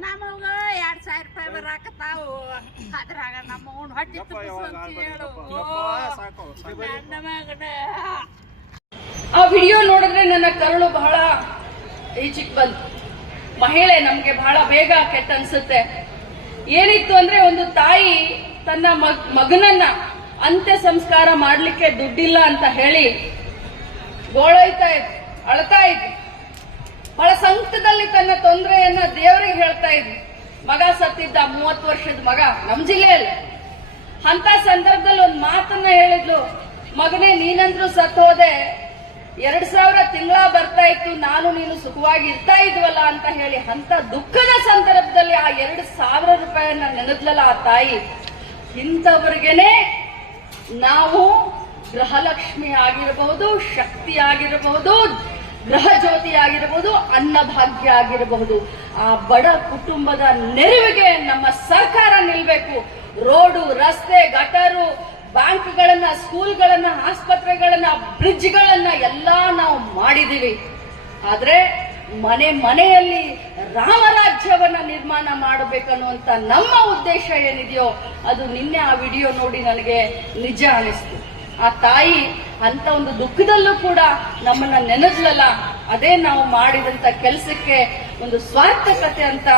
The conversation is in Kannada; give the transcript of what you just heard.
ನಮಗ ಎರಡ್ ಸಾವಿರ ರೂಪಾಯಿ ಅದ್ರಾಗ ನಮ್ಮ ಆ ವಿಡಿಯೋ ನೋಡಿದ್ರೆ ನನ್ನ ಕರುಳು ಬಹಳ ಈಚಿಕ್ ಬಂತು. ಮಹಿಳೆ ನಮ್ಗೆ ಬಹಳ ಬೇಗ ಕೆಟ್ಟ ಅನ್ಸುತ್ತೆ. ಏನಿತ್ತು ಅಂದ್ರೆ ಒಂದು ತಾಯಿ ತನ್ನ ಮಗ್- ಮಗನನ್ನ ಅಂತ್ಯ ಸಂಸ್ಕಾರ ಮಾಡ್ಲಿಕ್ಕೆ ದುಡ್ಡಿಲ್ಲ ಅಂತ ಹೇಳಿ ಗೋಳೈತಾ ಇದ್ಲು, ಅಳ್ತಾ ಇದ್ಲು. ಬಹಳ ಸಂಕಟದಲ್ಲಿ ತನ್ನ ತೊಂದರೆಯನ್ನ ದೇವರಿಗೆ ಹೇಳ್ತಾ ಇದ್ವಿ ಮಗ ಸತ್ತಿದ್ದ ಮೂವತ್ತು ವರ್ಷದ ಮಗ ನಮ್ ಜಿಲ್ಲೆಯಲ್ಲಿ. ಅಂತ ಸಂದರ್ಭದಲ್ಲಿ ಒಂದು ಮಾತನ್ನ ಹೇಳಿದ್ಲು, ಮಗನೇ, ನೀನಂದ್ರು ಸತ್ ಹೋದೆ ಎರಡ್ ಸಾವಿರ ತಿಂಗಳ ಬರ್ತಾ ಇತ್ತು, ನಾನು ನೀನು ಸುಖವಾಗಿ ಇರ್ತಾ ಇದ್ವಲ್ಲ ಅಂತ ಹೇಳಿ, ಅಂತ ದುಃಖದ ಎರಡು ಸಾವಿರ ನೆನದ್ಲಲ್ಲ ಆ ತಾಯಿ? ಇಂಥವ್ರಿಗೆನೆ ನಾವು ಗೃಹಲಕ್ಷ್ಮಿ ಆಗಿರಬಹುದು, ಶಕ್ತಿ ಆಗಿರಬಹುದು ಗೃಹ ಜ್ಯೋತಿ ಆಗಿರಬಹುದು, ಅನ್ನಭಾಗ್ಯ ಆಗಿರಬಹುದು. ಆ ಬಡ ಕುಟುಂಬದ ನೆರವಿಗೆ ನಮ್ಮ ಸರ್ಕಾರ ನಿಲ್ಬೇಕು. ರೋಡು, ರಸ್ತೆ, ಗಟರು, ಬ್ಯಾಂಕ್ಗಳನ್ನ, ಸ್ಕೂಲ್ಗಳನ್ನ, ಆಸ್ಪತ್ರೆಗಳನ್ನ, ಬ್ರಿಡ್ಜ್ಗಳನ್ನ ಎಲ್ಲಾ ನಾವು ಮಾಡಿದೀವಿ ಆದ್ರೆ ಮನೆ ಮನೆಯಲ್ಲಿ ರಾಮರಾಜ್ಯವನ್ನ ನಿರ್ಮಾಣ ಮಾಡಬೇಕನ್ನುವಂತ ನಮ್ಮ ಉದ್ದೇಶ ಏನಿದೆಯೋ ಅದು ನಿನ್ನೆ ಆ ವಿಡಿಯೋ ನೋಡಿ ನನಗೆ ನಿಜ ಅನಿಸ್ತು. ಆ ತಾಯಿ ಅಂತ ಒಂದು ದುಃಖದಲ್ಲೂ ಕೂಡ ನಮ್ಮನ್ನ ನೆನೆದ್ಲಲ್ಲ ಅದೇ ನಾವು ಮಾಡಿದಂತ ಕೆಲಸಕ್ಕೆ ಒಂದು ಸ್ವಾರ್ಥಕತೆ ಅಂತ